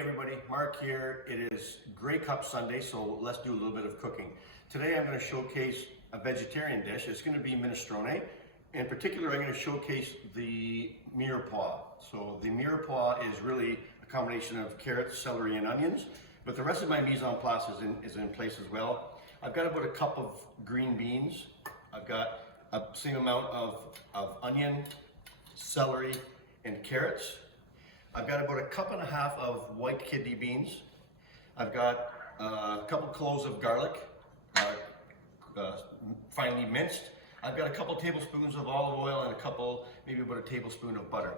everybody, Mark here. It is Grey Cup Sunday, so let's do a little bit of cooking. Today I'm going to showcase a vegetarian dish. It's going to be minestrone. In particular, I'm going to showcase the Mirepoix. So the Mirepoix is really a combination of carrots, celery, and onions, but the rest of my mise en place is in place as well. I've got about a cup of green beans. I've got a same amount of onion, celery, and carrots. I've got about a cup and a half of white kidney beans. I've got a couple cloves of garlic, finely minced. I've got a couple tablespoons of olive oil and maybe about a tablespoon of butter.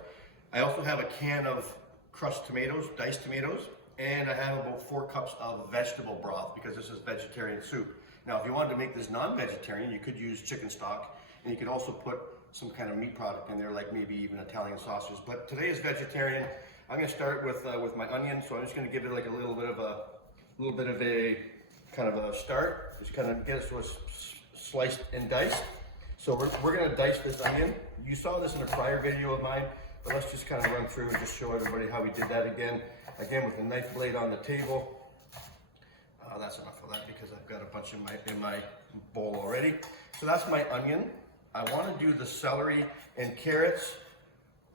I also have a can of crushed tomatoes, diced tomatoes, and I have about 4 cups of vegetable broth because this is vegetarian soup. Now, if you wanted to make this non-vegetarian, you could use chicken stock, and you could also put some kind of meat product in there, like maybe even Italian sausage. But today is vegetarian. I'm going to start with my onion, so I'm just going to give it like a little bit of a kind of a start. Just kind of get it so it's sliced and diced. So we're going to dice this onion. You saw this in a prior video of mine, but let's just kind of run through and just show everybody how we did that again. Again, with the knife blade on the table. That's enough of that because I've got a bunch in my bowl already. So that's my onion. I want to do the celery and carrots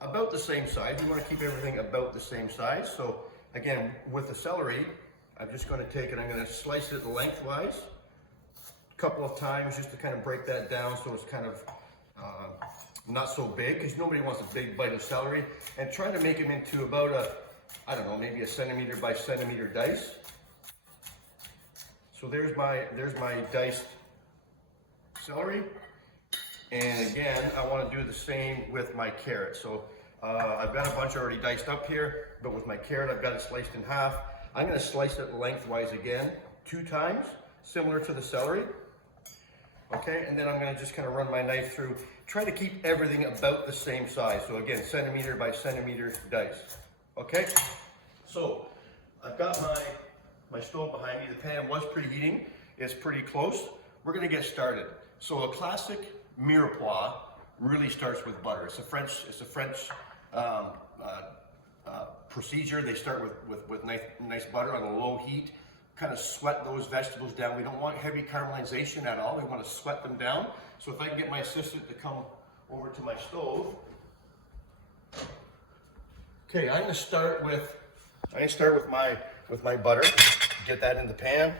about the same size. You want to keep everything about the same size. So again, with the celery, I'm just going to take it, I'm going to slice it lengthwise a couple of times just to kind of break that down so it's kind of not so big, because nobody wants a big bite of celery, and try to make them into about I don't know, maybe a centimeter by centimeter dice. So there's my diced celery. And again, I want to do the same with my carrot. So I've got a bunch already diced up here, but with my carrot, I've got it sliced in half. I'm going to slice it lengthwise again, 2 times, similar to the celery. Okay, and then I'm going to just kind of run my knife through, try to keep everything about the same size. So again, centimeter by centimeter dice. Okay, so I've got my stove behind me. The pan was preheating. It's pretty close. We're going to get started. So a classic Mirepoix really starts with butter. It's a French procedure. They start with nice butter on a low heat, kind of sweat those vegetables down. We don't want heavy caramelization at all. We want to sweat them down. So if I can get my assistant to come over to my stove. Okay, I'm going to start with my butter. Get that in the pan.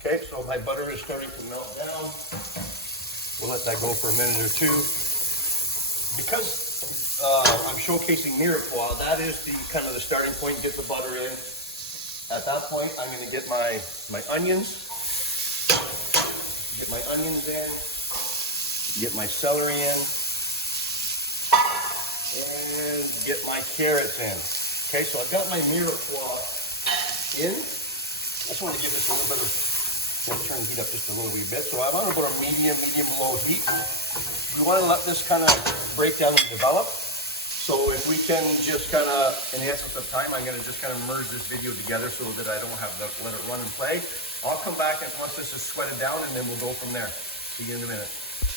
Okay, so my butter is starting to melt down. We'll let that go for a minute or two. Because I'm showcasing Mirepoix, that is the kind of the starting point. Get the butter in. At that point, I'm going to get my onions. Get my onions in. Get my celery in. And get my carrots in. Okay, so I've got my Mirepoix in. I just want to give this a little bit of, turn the heat up just a little wee bit. So I'm on about a medium-low heat. We want to let this kind of break down and develop. So if we can just kind of, in the essence of time, I'm going to just kind of merge this video together so that I don't have to let it run and play. I'll come back once this is sweated down, and then we'll go from there. See you in a minute.